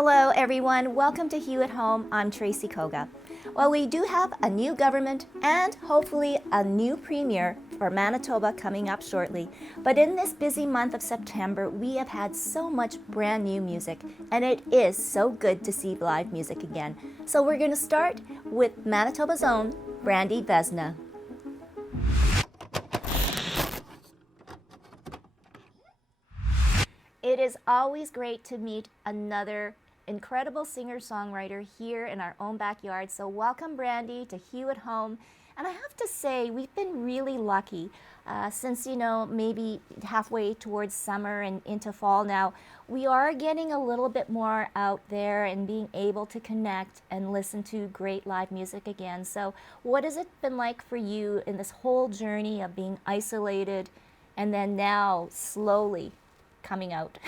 Hello everyone, welcome to Hue at Home. I'm Tracy Koga. Well, we do have a new government and hopefully a new premier for Manitoba coming up shortly. But in this busy month of September, we have had so much brand new music, and it is so good to see live music again. So we're going to start with Manitoba's own Brandi Vezina. It is always great to meet another incredible singer-songwriter here in our own backyard. So welcome, Brandi, to Hue at Home. And I have to say, we've been really lucky since, maybe halfway towards summer and into fall now. We are getting a little bit more out there and being able to connect and listen to great live music again. So what has it been like for you in this whole journey of being isolated and then now slowly coming out?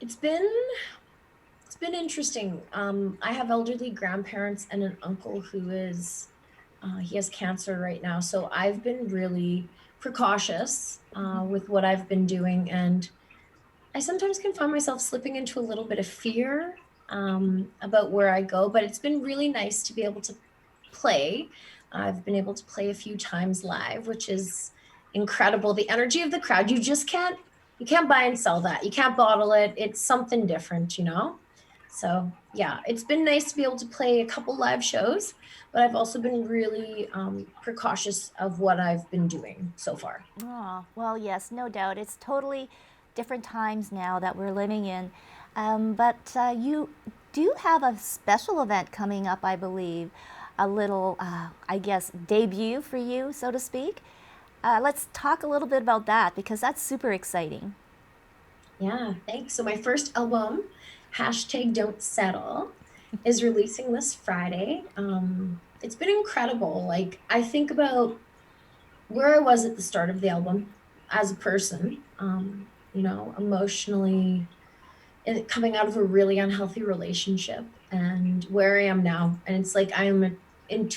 It's been interesting. I have elderly grandparents and an uncle who is he has cancer right now. So I've been really precautious with what I've been doing, and I sometimes can find myself slipping into a little bit of fear about where I go. But it's been really nice to be able to play. I've been able to play a few times live, which is incredible. The energy of the crowd, you can't buy and sell that. You can't bottle it. It's something different, you know? So yeah, it's been nice to be able to play a couple live shows, but I've also been really precautious of what I've been doing so far. Oh, well, yes, no doubt. It's totally different times now that we're living in. But you do have a special event coming up, I believe. A little, I guess, debut for you, so to speak. Let's talk a little bit about that because that's super exciting. Yeah, thanks. So my first album, hashtag Don't Settle, is releasing this Friday. It's been incredible. Like I think about where I was at the start of the album as a person, emotionally coming out of a really unhealthy relationship and where I am now. And it's like I am in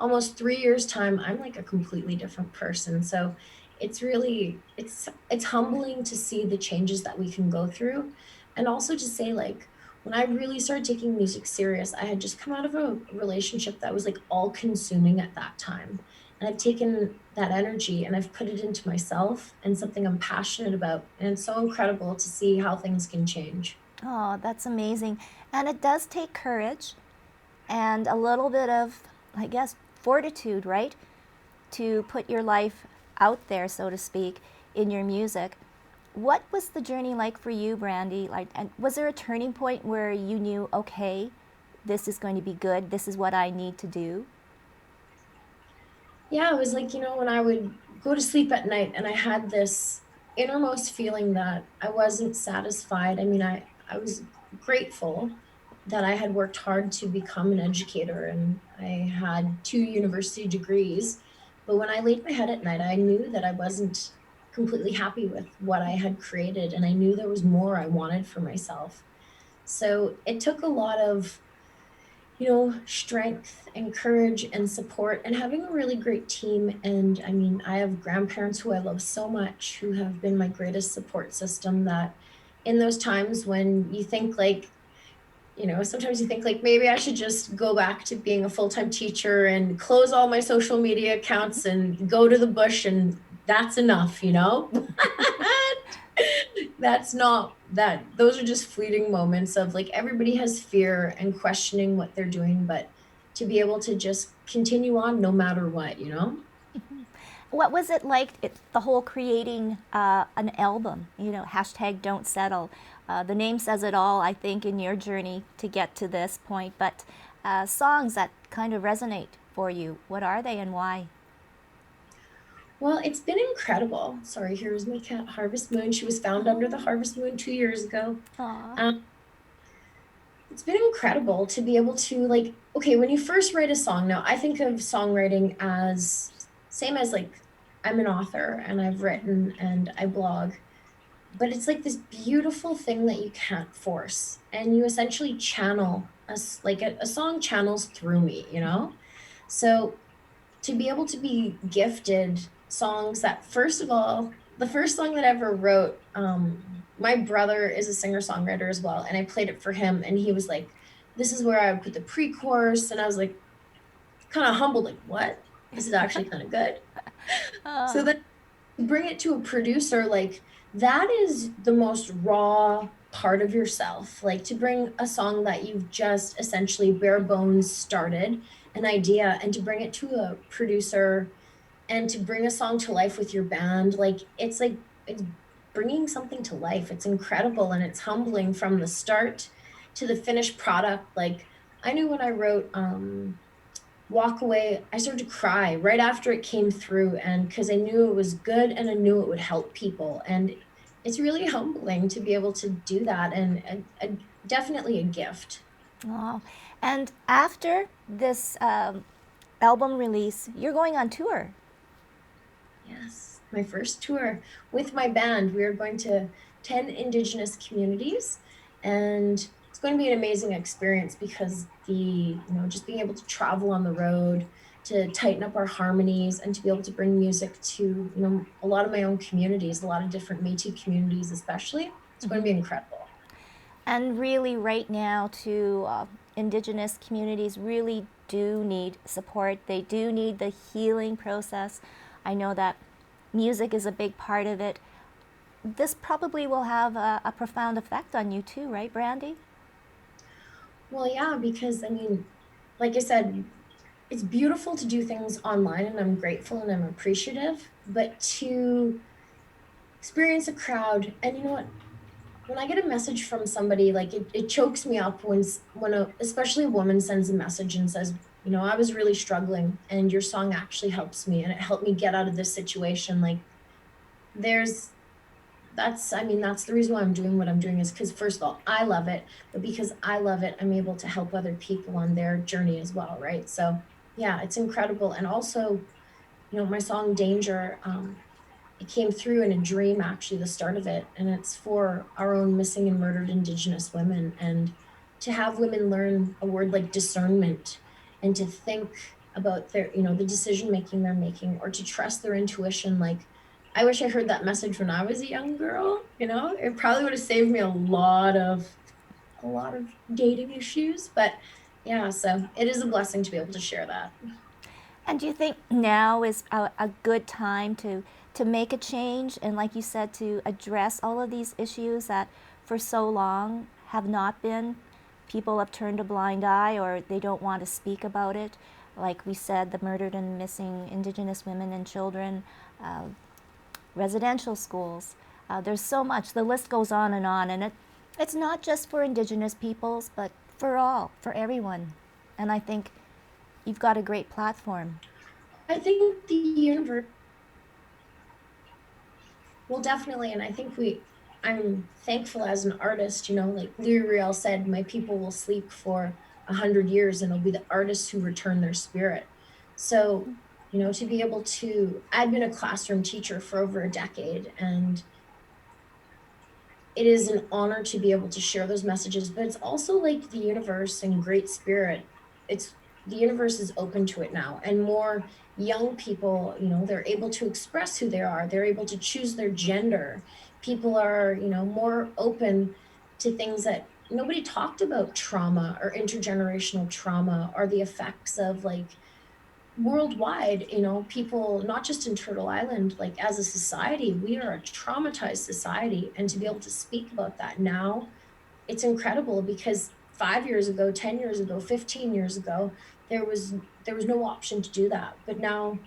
almost 3 years time, I'm like a completely different person. So it's humbling to see the changes that we can go through. And also to say, like, when I really started taking music serious, I had just come out of a relationship that was like all consuming at that time. And I've taken that energy and I've put it into myself and something I'm passionate about. And it's so incredible to see how things can change. Oh, that's amazing. And it does take courage and a little bit of, I guess, fortitude, right? To put your life out there, so to speak, in your music. What was the journey like for you, Brandi? Like, and was there a turning point where you knew, okay, this is going to be good, this is what I need to do? Yeah, it was like, when I would go to sleep at night and I had this innermost feeling that I wasn't satisfied. I mean, I was grateful that I had worked hard to become an educator and I had 2 university degrees. But when I laid my head at night, I knew that I wasn't completely happy with what I had created. And I knew there was more I wanted for myself. So it took a lot of strength and courage and support and having a really great team. And I mean, I have grandparents who I love so much who have been my greatest support system that in those times when you think like, sometimes you think like maybe I should just go back to being a full-time teacher and close all my social media accounts and go to the bush and that's enough. That's not that those are just fleeting moments of like everybody has fear and questioning what they're doing, but to be able to just continue on no matter what. What was it like, the whole creating an album, hashtag Don't Settle? The name says it all, I think, in your journey to get to this point, but songs that kind of resonate for you, what are they and why? Well, it's been incredible. Sorry, here's my cat Harvest Moon. She was found under the Harvest Moon 2 years ago. Aw. um, it's been incredible to be able to, like, okay, when you first write a song, now I think of songwriting as same as like I'm an author and I've written and I blog, but it's like this beautiful thing that you can't force and you essentially channel us like a song channels through me. So to be able to be gifted songs that, first of all, the first song that I ever wrote my brother is a singer-songwriter as well, and I played it for him, and he was like, "This is where I would put the pre-chorus," and I was like, kind of humbled, like, "What? This is actually kind of good." So Oh, then bring it to a producer, like that is the most raw part of yourself, like to bring a song that you've just essentially bare bones started an idea and to bring it to a producer and to bring a song to life with your band, like it's bringing something to life. It's incredible and it's humbling from the start to the finished product. Like I knew when I wrote Walk Away, I started to cry right after it came through, and because I knew it was good and I knew it would help people. And it's really humbling to be able to do that, and definitely a gift. oh. And after this album release, you're going on tour. Yes, my first tour with my band. We are going to 10 Indigenous communities, and it's going to be an amazing experience because just being able to travel on the road, to tighten up our harmonies, and to be able to bring music to, a lot of my own communities, a lot of different Métis communities, especially. It's going to be incredible. And really, right now, too, Indigenous communities really do need support. They do need the healing process. I know that music is a big part of it. This probably will have a profound effect on you, too, right, Brandy? Well, yeah, because I mean, like I said, it's beautiful to do things online, and I'm grateful and I'm appreciative, but to experience a crowd, and you know what, when I get a message from somebody, like it chokes me up especially a woman sends a message and says, I was really struggling and your song actually helps me and it helped me get out of this situation. Like there's I mean, that's the reason why I'm doing what I'm doing, is because first of all, I love it, but because I love it, I'm able to help other people on their journey as well, right? So yeah, it's incredible. And also, my song Danger, it came through in a dream, actually, the start of it, and it's for our own missing and murdered Indigenous women. And to have women learn a word like discernment and to think about the decision making they're making, or to trust their intuition. Like, I wish I heard that message when I was a young girl. It probably would have saved me a lot of dating issues. But yeah, so it is a blessing to be able to share that. And do you think now is a good time to make a change and, like you said, to address all of these issues that for so long have not been? People have turned a blind eye or they don't want to speak about it. Like we said, the murdered and missing Indigenous women and children, uh, residential schools. There's so much. The list goes on, and it's not just for Indigenous peoples, but for all, for everyone. And I think you've got a great platform. I think the universe. Well, definitely. And I'm thankful as an artist, like Riel said, my people will sleep for 100 years and it'll be the artists who return their spirit. So, to be able I've been a classroom teacher for over a decade, and it is an honor to be able to share those messages, but it's also like the universe and great spirit. The universe is open to it now, and more young people, they're able to express who they are. They're able to choose their gender. People are, more open to things that nobody talked about, trauma or intergenerational trauma, or the effects of like worldwide, people, not just in Turtle Island, like as a society, we are a traumatized society. And to be able to speak about that now, it's incredible, because 5 years ago, 10 years ago, 15 years ago, there was no option to do that. But now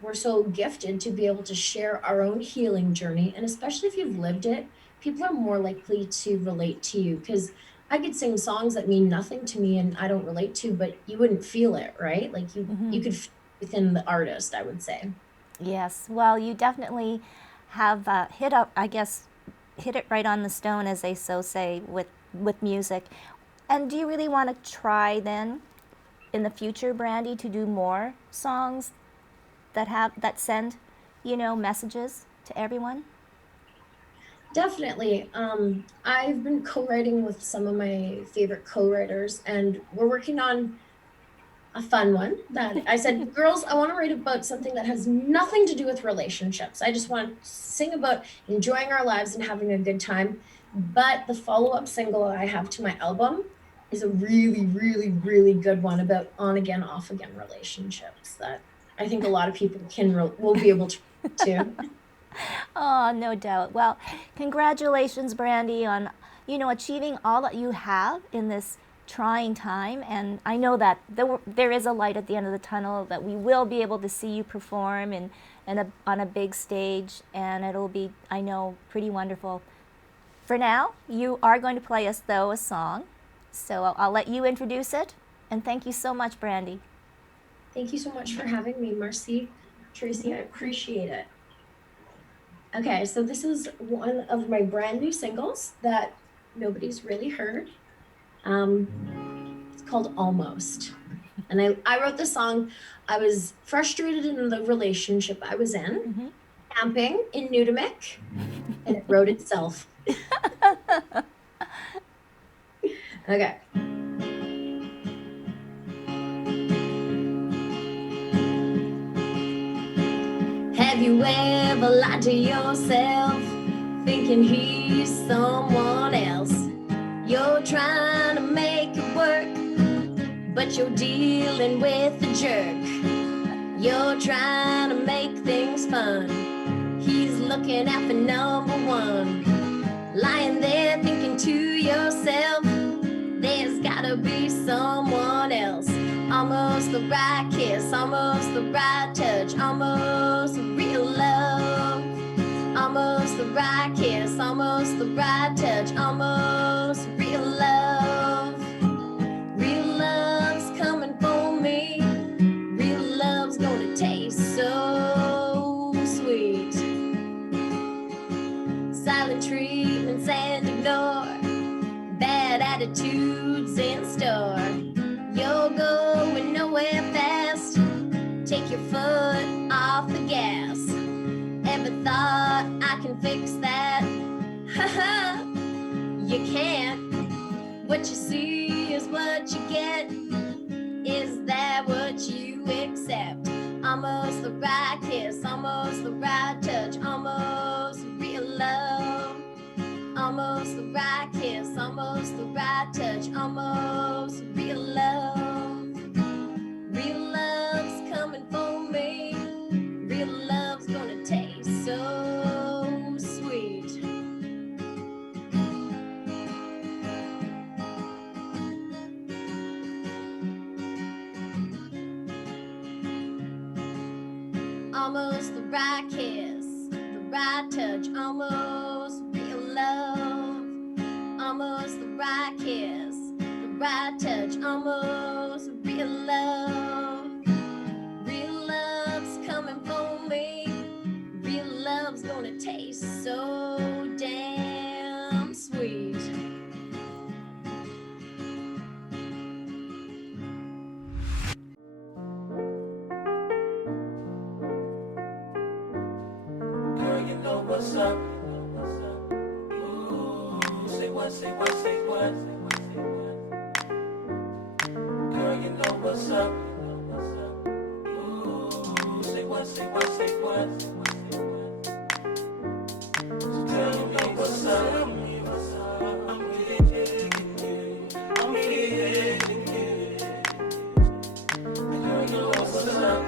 we're so gifted to be able to share our own healing journey. And especially if you've lived it, people are more likely to relate to you, because I could sing songs that mean nothing to me and I don't relate to, but you wouldn't feel it, right? Like you could feel within the artist, I would say. Yes, well, you definitely have hit up, I guess, hit it right on the stone, as they so say, with music. And do you really want to try then, in the future, Brandy, to do more songs that send, messages to everyone? Definitely. I've been co-writing with some of my favorite co-writers, and we're working on a fun one that I said, girls, I want to write about something that has nothing to do with relationships. I just want to sing about enjoying our lives and having a good time. But the follow-up single I have to my album is a really, really, really good one about on again, off again relationships that I think a lot of people will be able to. Oh, no doubt. Well, congratulations, Brandi, on achieving all that you have in this trying time. And I know that there is a light at the end of the tunnel, that we will be able to see you perform on a big stage, and it'll be, I know, pretty wonderful. For now, you are going to play us, though, a song. So I'll let you introduce it. And thank you so much, Brandi. Thank you so much for having me, Marcy. Tracy, I appreciate it. Okay, so this is one of my brand new singles that nobody's really heard. It's called Almost. And I wrote this song. I was frustrated in the relationship I was in, camping in Nudimik, and it wrote itself. Okay. Have you ever lied to yourself, thinking he's someone else? You're trying to make it work, but you're dealing with a jerk. You're trying to make things fun. He's looking out for number one. Lying there thinking to yourself, there's gotta be someone else. Almost the right kiss, almost the right touch, almost real love. Almost the right kiss, almost the right touch, almost real love. Real love's coming for me. Real love's gonna taste so sweet. Silent treatments and ignore, bad attitudes in store. You're going nowhere fast. Take your foot off the gas. Ever thought I can fix that? Haha, you can't. What you see is what you get. Is that what you accept? Almost the right kiss, almost the right touch, almost real love. Almost the right kiss, almost the right touch, almost real love. Real love's coming for me. Real love's gonna taste so sweet. Almost the right kiss, the right touch, almost real love. Almost the right kiss, the right touch, almost real love. Real love's coming for me. Real love's gonna taste so damn sweet. Girl, you know what's up. Ooh, say what, say what, say what. Girl, you know what's up. Ooh, say what, say what, say what. So tell me what's up. I'm digging you. I'm feeling you. Girl, you know what's up.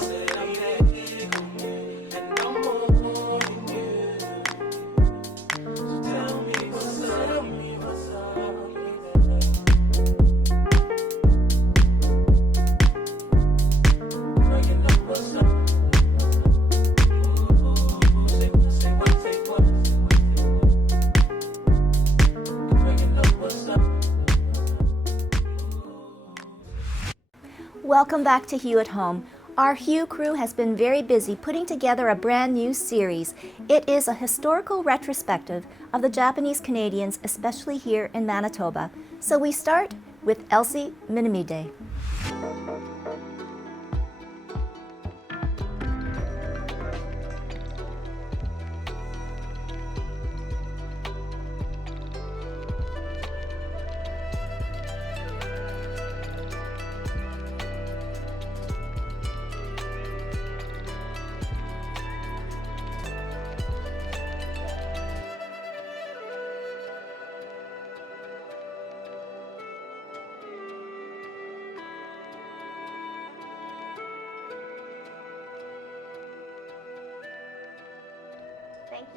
Say I'm digging you, and I'm wanting you. So tell me what's up. Girl, you know what's up. Ooh, say what, say what, say what. Girl, you know what's up. Welcome back to Hue at Home. Our Hue crew has been very busy putting together a brand new series. It is a historical retrospective of the Japanese Canadians, especially here in Manitoba. So we start with Elsie Minamide.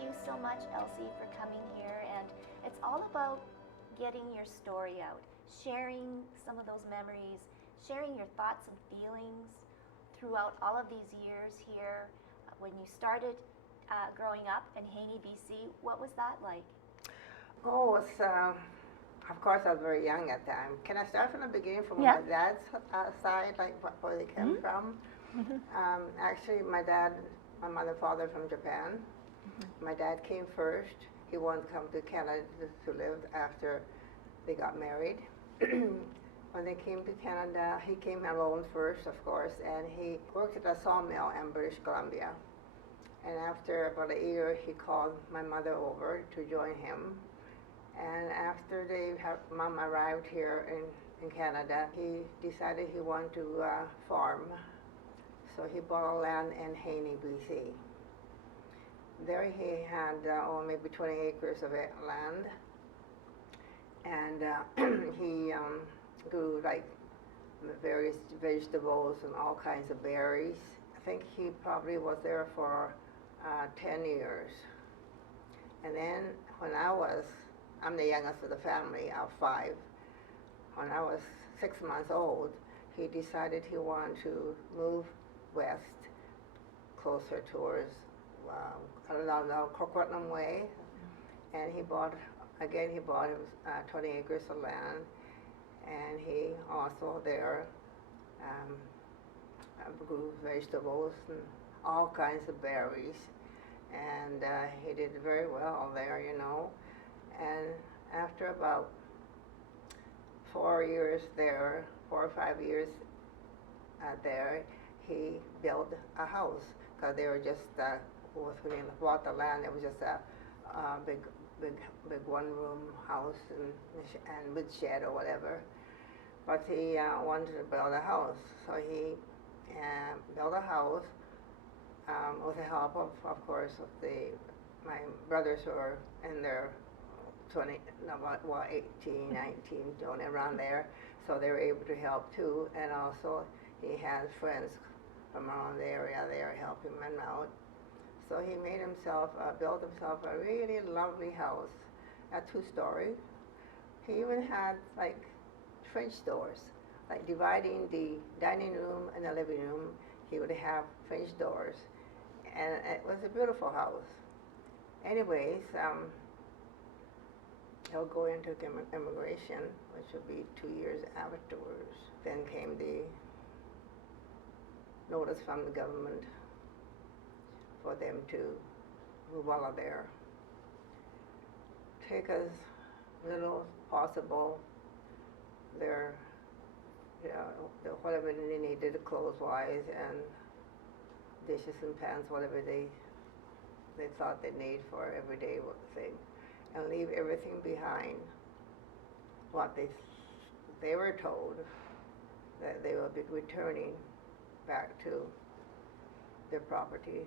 you so much, Elsie, for coming here. And it's all about getting your story out, sharing some of those memories, sharing your thoughts and feelings throughout all of these years here. When you started growing up in Haney, BC, what was that like? Oh, it's, of course, I was very young at the time. Can I start from the beginning, from Yeah. my dad's side, like where they came from? Actually, my dad, my mother, father from Japan. My dad came first. He wanted to come to Canada to live after they got married. When they came to Canada, he came alone first, of course, and he worked at a sawmill in British Columbia. And after about a year, he called my mother over to join him. And after Mom arrived here in Canada, he decided he wanted to farm. So he bought a land in Haney, BC. There he had maybe 20 acres of land. And he grew like various vegetables and all kinds of berries. I think he probably was there for 10 years. And then when I'm the youngest of the family of 5. When I was 6 months old, he decided he wanted to move west, closer towards along the Coquitlam Way. And he bought him 20 acres of land. And he also there grew vegetables and all kinds of berries. And he did very well there, you know. And after about 4 years there, 4 or 5 years there, he built a house, because they were just, when he bought the land, it was just a big one-room house and with shed or whatever. But he wanted to build a house, so he built a house with the help of course, of my brothers who were in their 18, 19, only around there, so they were able to help too. And also he had friends from around the area there helping him out. So he built himself a really lovely house, a 2-story. He even had like French doors, like dividing the dining room and the living room. He would have French doors, and it was a beautiful house. Anyways, he'll go into immigration, which will be 2 years afterwards. Then came the notice from the government for them to move out of there. Take as little as possible their, whatever they needed clothes-wise, and dishes and pans, whatever they thought they need for everyday thing, and leave everything behind. What they were told that they will be returning back to their property.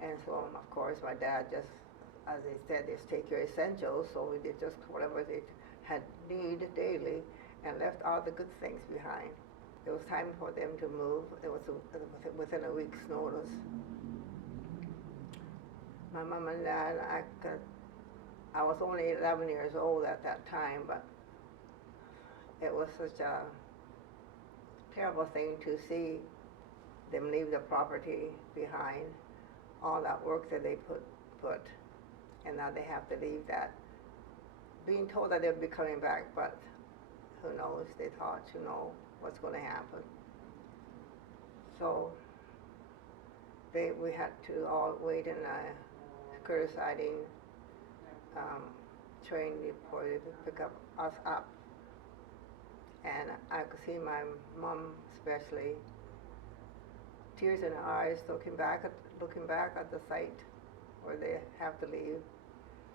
And so, of course, my dad just, as they said, just take your essentials, so we did just whatever they had need daily, and left all the good things behind. It was time for them to move. It was within a week's notice. My mom and dad, I was only 11 years old at that time, but it was such a terrible thing to see them leave the property behind, all that work that they put, and now they have to leave that. Being told that they'll be coming back, but who knows? They thought, what's going to happen. So we had to all wait in a security siding train before they pick us up. And I could see my mom especially, tears in her eyes, looking back at the site where they have to leave.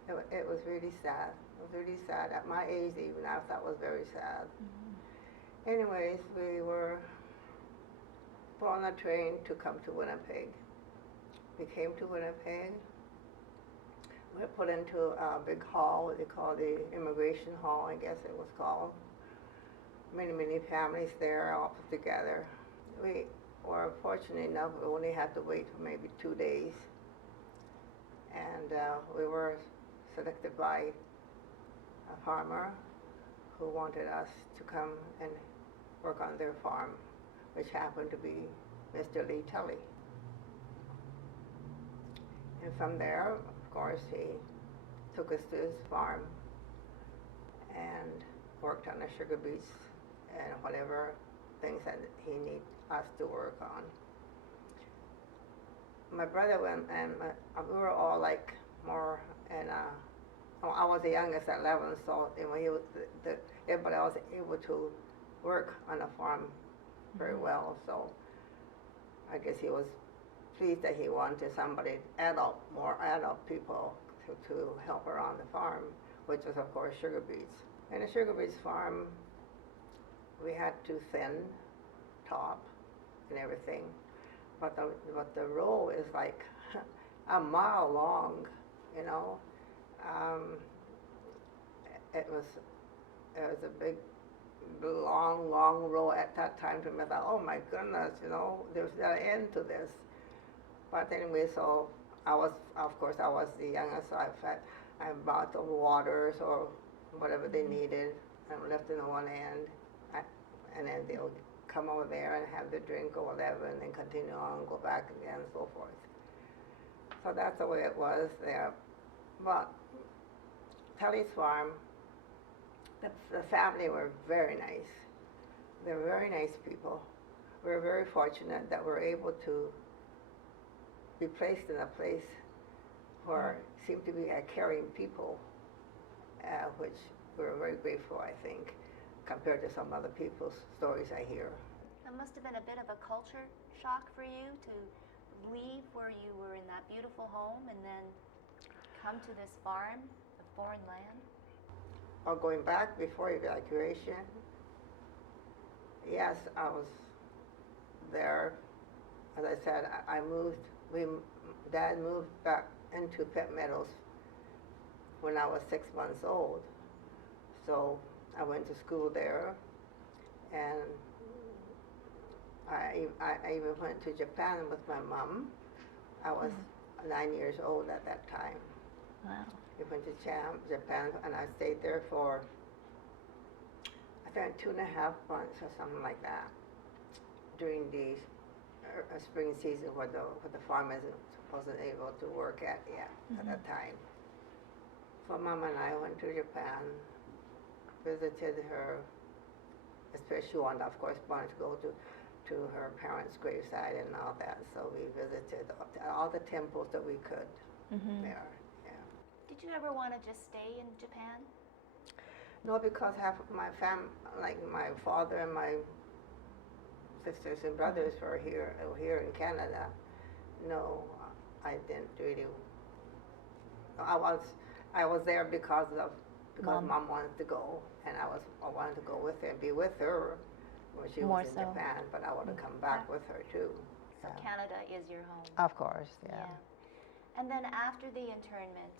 It was really sad. It was really sad. At my age, even I thought it was very sad. Mm-hmm. Anyways, we were put on a train to come to Winnipeg. We came to Winnipeg. We were put into a big hall, what they call the immigration hall, I guess it was called. Many families there all put together. We were fortunate enough, we only had to wait for maybe 2 days. And we were selected by a farmer who wanted us to come and work on their farm, which happened to be Mr. Lee Tully. And from there, of course, he took us to his farm and worked on the sugar beets and whatever things that he needed us to work on. My brother and we were all like more, and I was the youngest at 11, so he was everybody else able to work on the farm very well. So I guess he was pleased that he wanted somebody more adult people to help around the farm, which was of course sugar beets. In the sugar beets farm, we had to thin top and everything, but the row is like a mile long, you know. It was a big, long row at that time. To me, I thought, oh my goodness, you know, there's no end to this. But anyway, so I was the youngest, so I bought the waters or whatever they needed and left in one end, and then they'll come over there and have the drink or whatever, and then continue on and go back again and so forth. So that's the way it was there. But Tully's farm, the family were very nice. They were very nice people. We were very fortunate that we were able to be placed in a place where seemed to be a caring people, which we were very grateful, I think, compared to some other people's stories I hear. It must have been a bit of a culture shock for you to leave where you were in that beautiful home and then come to this farm, a foreign land. Or going back before evacuation, yes, I was there. As I said, Dad moved back into Pet Meadows when I was 6 months old. So I went to school there, and I even went to Japan with my mom. I was 9 years old at that time. Wow. We went to Japan, and I stayed there for, I think, 2.5 months or something like that, during the spring season where the farm wasn't able to work at yet at that time. So Mom and I went to Japan, visited her, especially she wanted to go to her parents' gravesite and all that. So we visited all the temples that we could there. Did you ever want to just stay in Japan? No, because half of my family, like my father and my sisters and brothers were here in Canada. No, I didn't really. I was there because Mom wanted to go, and I wanted to go with her and be with her when she was in Japan. But I want to come back with her too. So Canada is your home. Of course, yeah. And then after the internment,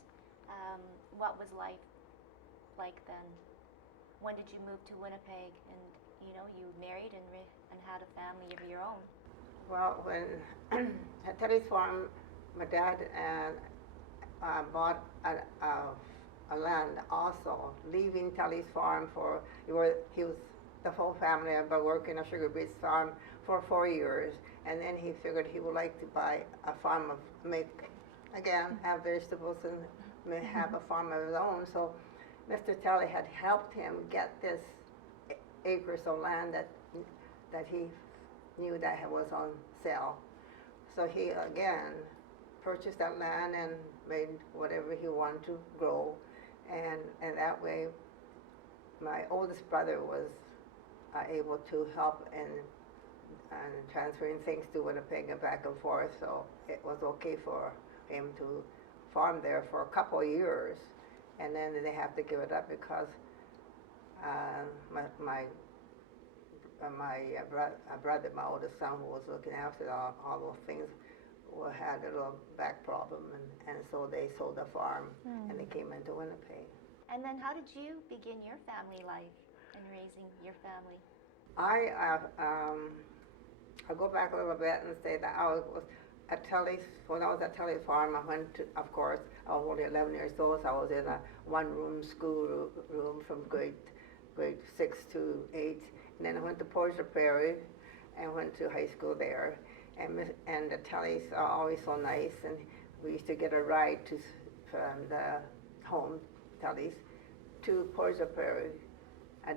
what was life like then? When did you move to Winnipeg? And you married and had a family of your own. Well, when at Teddy's farm, my dad and bought a land also, leaving Tully's farm he was the whole family had been working a sugar beets farm for 4 years, and then he figured he would like to buy a farm have vegetables and have a farm of his own. So Mr. Tully had helped him get this acres of land that he knew that was on sale. So he again purchased that land and made whatever he wanted to grow, and that way my oldest brother was able to help in transferring things to Winnipeg and back and forth. So it was okay for him to farm there for a couple of years, and then they have to give it up because my brother, my oldest son, who was looking after all those things, had a little back problem, and so they sold the farm and they came into Winnipeg. And then how did you begin your family life and raising your family? I'll go back a little bit and say that at Tully's, when I was at Tully's farm, I went to, of course, I was only 11 years old, so I was in a one-room school room from grade 6 to 8. And then I went to Porter Prairie and went to high school there. And the Tullys are always so nice, and we used to get a ride from the home, Tullys, to Porter Prairie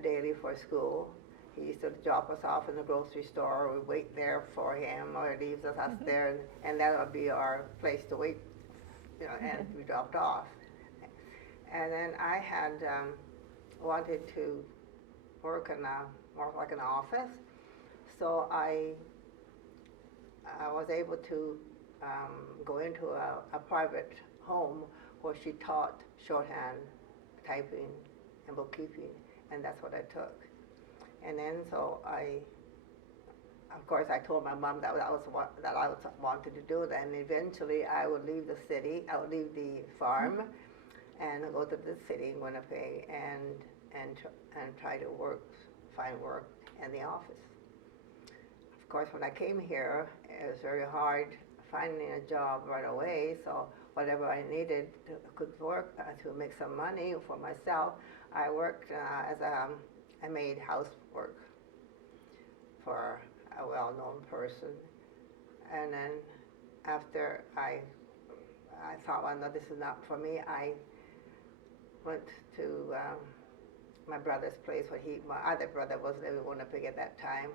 daily for school. He used to drop us off in the grocery store. We'd wait there for him, or he leaves us there, and that would be our place to wait, and we dropped off. And then I had wanted to work in more like an office, so I was able to go into a private home where she taught shorthand, typing, and bookkeeping, and that's what I took. And then so of course, I told my mom that I wanted to do that, and eventually I would leave the city, I would leave the farm, and go to the city in Winnipeg and try to find work in the office. Of course, when I came here, it was very hard finding a job right away. So whatever I needed could work to make some money for myself. I worked as I made housework for a well-known person, and then after I thought, well, no, this is not for me. I went to my brother's place, my other brother was living in Winnipeg at that time,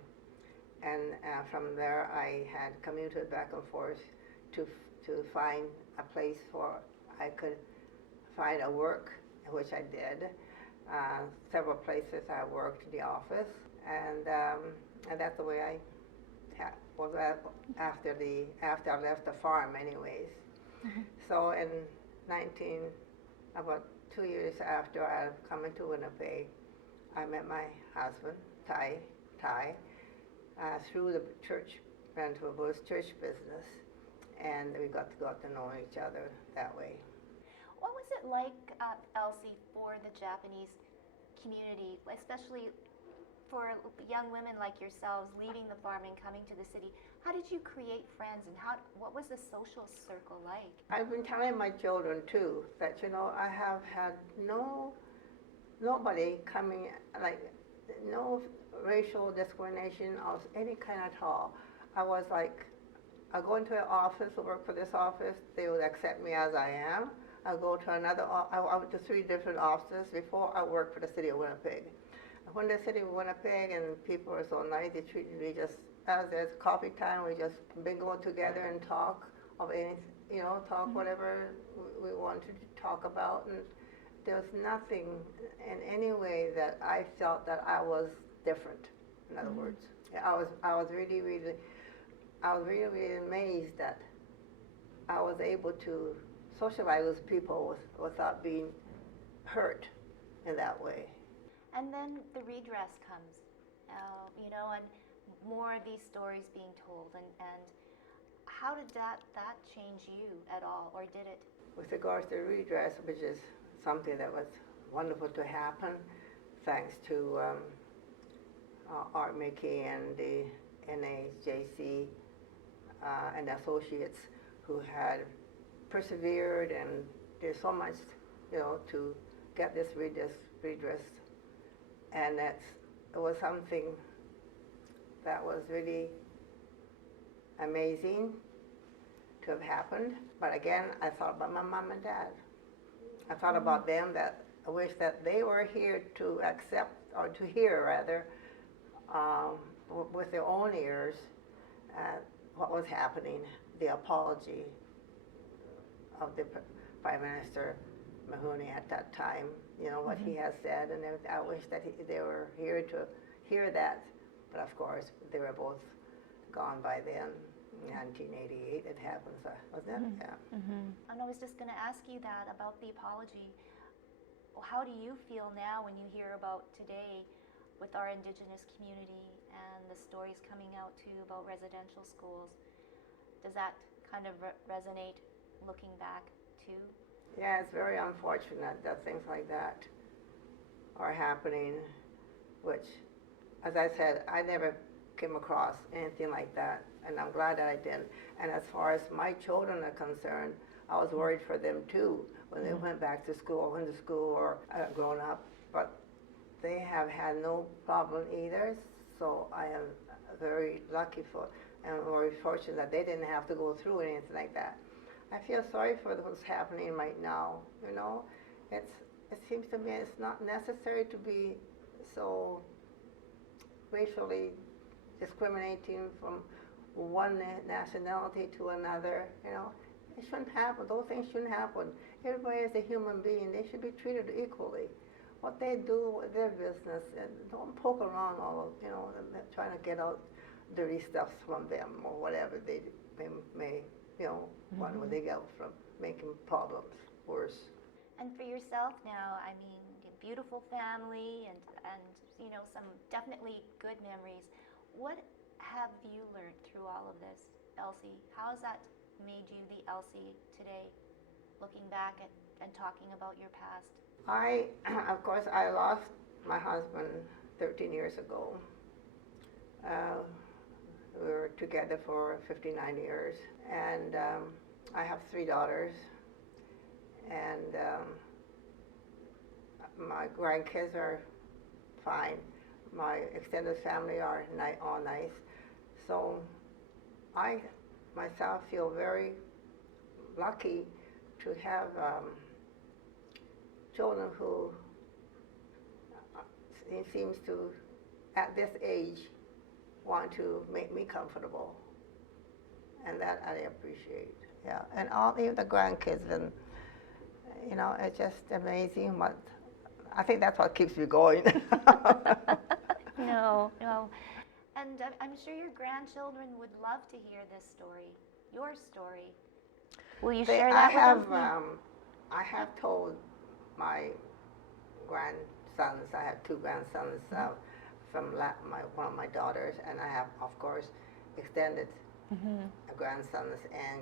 and from there I had commuted back and forth to find a place where I could find a work, which I did. Several places I worked in the office, and that's the way I was after I left the farm, anyways. So in about 2 years after I come into Winnipeg, I met my husband, Ty, through the church, Vancouver Buddhist church business, and we got to know each other that way. What was it like, Elsie, for the Japanese community, especially for young women like yourselves leaving the farm and coming to the city? How did you create friends, and what was the social circle like? I've been telling my children too that I have had nobody coming, like no racial discrimination of any kind at all. I was like, I go into an office, work for this office, they would accept me as I am. I go to another, I went to 3 different offices before I worked for the city of Winnipeg. When the city of Winnipeg, and people are so nice, they treated me just, as there's coffee time, we just bingo together and talk of anything, talk whatever we wanted to talk about. And there was nothing in any way that I felt that I was different, in other words. I was really, really amazed that I was able to socialize with people without being hurt in that way. And then the redress comes, and more of these stories being told. And how did that change you at all, or did it? With regards to redress, which is something that was wonderful to happen, thanks to Art Mickey and the NAJC and associates who had persevered and did so much, to get this redress. And it was something that was really amazing to have happened. But again, I thought about my mom and dad. I thought about them, that I wish that they were here to accept, or to hear rather, with their own ears, what was happening, the apology of the Prime Minister Mahoney at that time, what he has said, and I wish that they were here to hear that. But of course, they were both gone by then. In 1988 it happened, wasn't it? Yeah. And I was just going to ask you that about the apology. How do you feel now when you hear about today with our Indigenous community and the stories coming out too about residential schools? Does that kind of resonate looking back too? Yeah, it's very unfortunate that things like that are happening, which, as I said, I never came across anything like that, and I'm glad that I didn't. And as far as my children are concerned, I was worried for them too when they went back to school, went to school or grown up, but they have had no problem either, so I am very lucky for and very fortunate that they didn't have to go through anything like that. I feel sorry for what's happening right now, you know. It seems to me it's not necessary to be so racially discriminating from one nationality to another, you know. It shouldn't happen. Those things shouldn't happen. Everybody is a human being. They should be treated equally. What they do, their business, and don't poke around all, you know, trying to get out dirty stuff from them or whatever they may, you know, what would they get from making problems worse. And for yourself now, I mean, a beautiful family and you know, some definitely good memories. What have you learned through all of this, Elsie? How has that made you the Elsie today, looking back at and talking about your past? Of course, I lost my husband 13 years ago. We were together for 59 years, and I have 3 daughters, and my grandkids are fine. My extended family are all nice. So I myself feel very lucky to have children who it seems to, at this age, want to make me comfortable, and that I appreciate. Yeah, and even the grandkids, and you know, it's just amazing what. I think that's what keeps me going. No. And I'm sure your grandchildren would love to hear this story, your story. Will you share that with them? I have told my grandsons, I have 2 grandsons from one of my daughters, and I have, of course, extended grandsons and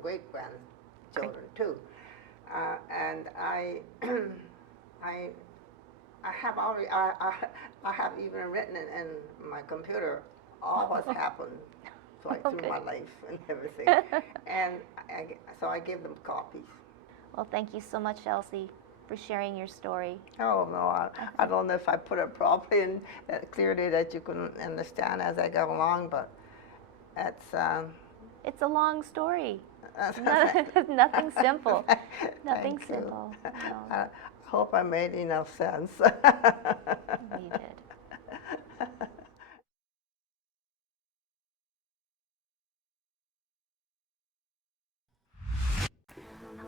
great-grandchildren too. And I have already, I have even written it in my computer all what's happened through my life and everything. And so I give them copies. Well, thank you so much, Elsie, for sharing your story. Oh, no, I don't know if I put it properly and clearly that you can understand as I go along, but it's a long story. Nothing simple. Nothing simple. No. I hope I made enough sense. You did.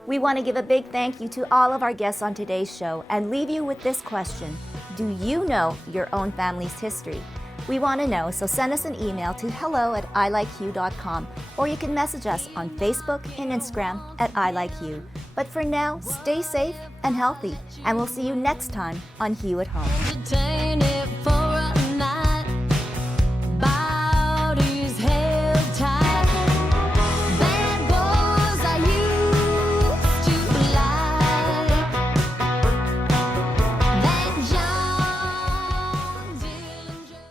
We want to give a big thank you to all of our guests on today's show and leave you with this question. Do you know your own family's history? We want to know, so send us an email to hello@ilikehue.com, or you can message us on Facebook and Instagram at iLikeHue. But for now, stay safe and healthy, and we'll see you next time on Hue at Home.